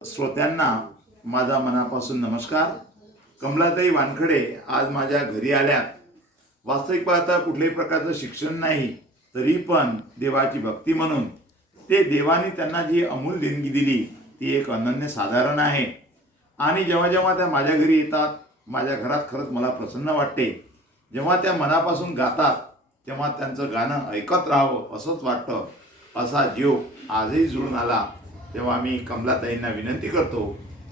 श्रोत्यांना माझा मनापासून नमस्कार। कमलाताई वानखडे आज माझ्या घरी आल्यात। वास्तविक पाहता कुठल्याही प्रकारचं शिक्षण नाही, तरी पण देवाची भक्ती म्हणून ते देवाने त्यांना जी अमूल्य देणगी दिली ती एक अनन्यसाधारण आहे। आणि जेव्हा जेव्हा त्या माझ्या घरी येतात, माझ्या घरात खरंच मला प्रसन्न वाटते। जेव्हा त्या मनापासून गातात तेव्हा त्यांचं गाणं ऐकत राहावं असंच वाटतं। असा जीव आजही जुळून आला। तेव्हा मी कमलाताईंना विनंती करतो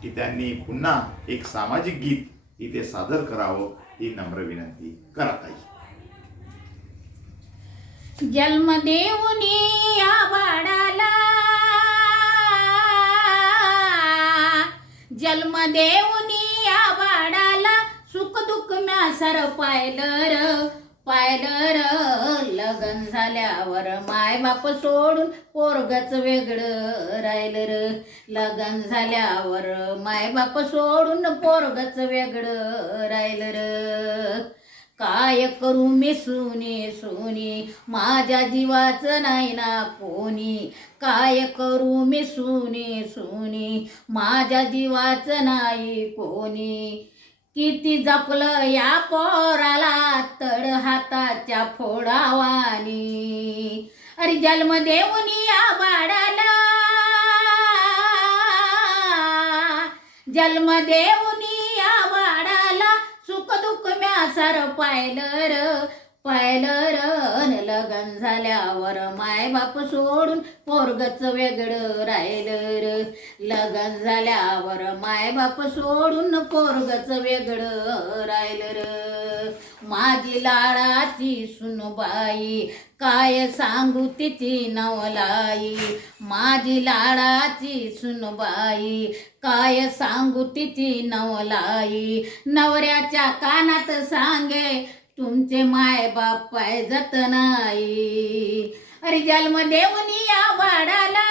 की त्यांनी पुन्हा एक सामाजिक गीत इथे सादर करावं, ही नम्र विनंती करा ताई। जन्म देऊनी या बाळाला, जन्म देऊनी या बाळाला, सुख दुःख म्या सर पायलं र, लग्न झाल्यावर माय बाप सोडून पोरगच वेगळं राहिलं र, लग्न झाल्यावर माय बाप सोडून पोरगच वेगळं राहिलं र। काय करू मी सुनी माझ्या जीवाचं नाही ना कोणी, काय करू मी सुनी माझ्या जीवाचं नाही कोणी। किती जपलं या पोराला तड हाताच्या फोडावानी, अरे जन्म देऊनी या बाळाला, जन्म देऊनी या बाळाला, सुख दुःख म्या सार पायलं र, लग्न झाल्यावर माय बाप सोडून पोरगच वेगळं राहिलं र, लग्न झाल्यावर माय बाप सोडून पोरगच वेगळं राहिलं र। माझी लाडाची सुनबाई काय सांगू तिची नवलाई, माझी लाडाची सुनबाई काय सांगू तिची नवलाई। नवऱ्याच्या कानात सांगे तुमचे माय बाप पाहिजत नाही, अरे जन्म देऊनी या बाळाला,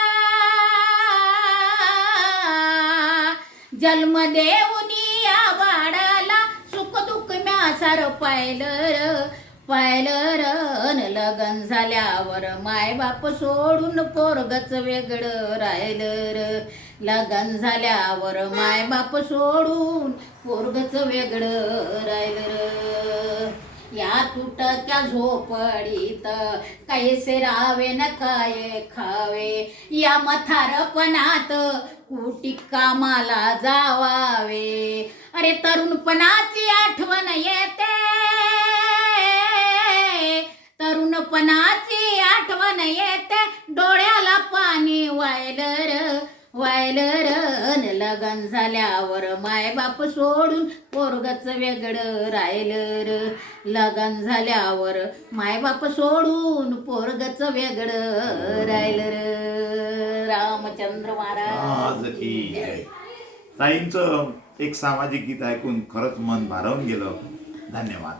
जन्म देऊनी या बाळाला, सुख दुःख म्या सार पायलं र, लग्न झाल्यावर माय बाप सोडून पोरगच वेगळं राहिलं र, लग्न झाल्यावर माय बाप सोडून पोरगच वेगळं राहिलं र। या तुटक्या झोपडीत कैसे राहावे न काय खावे, या म्हातारपणात कुटी कामाला जावावे, अरे तरुणपणाची आठवण येते, तरुणपणाची आठवण येते, डोळ्याला पाणी वायलं र, लग्न झाल्यावर माय बाप सोडून पोरगच वेगळं राहिलं र, लग्न झाल्यावर माय बाप सोडून पोरगच वेगळं राहिलं र। रामचंद्र महाराज की जय। ताईंचं एक सामाजिक गीत ऐकून खरंच मन भारावून गेलं। धन्यवाद।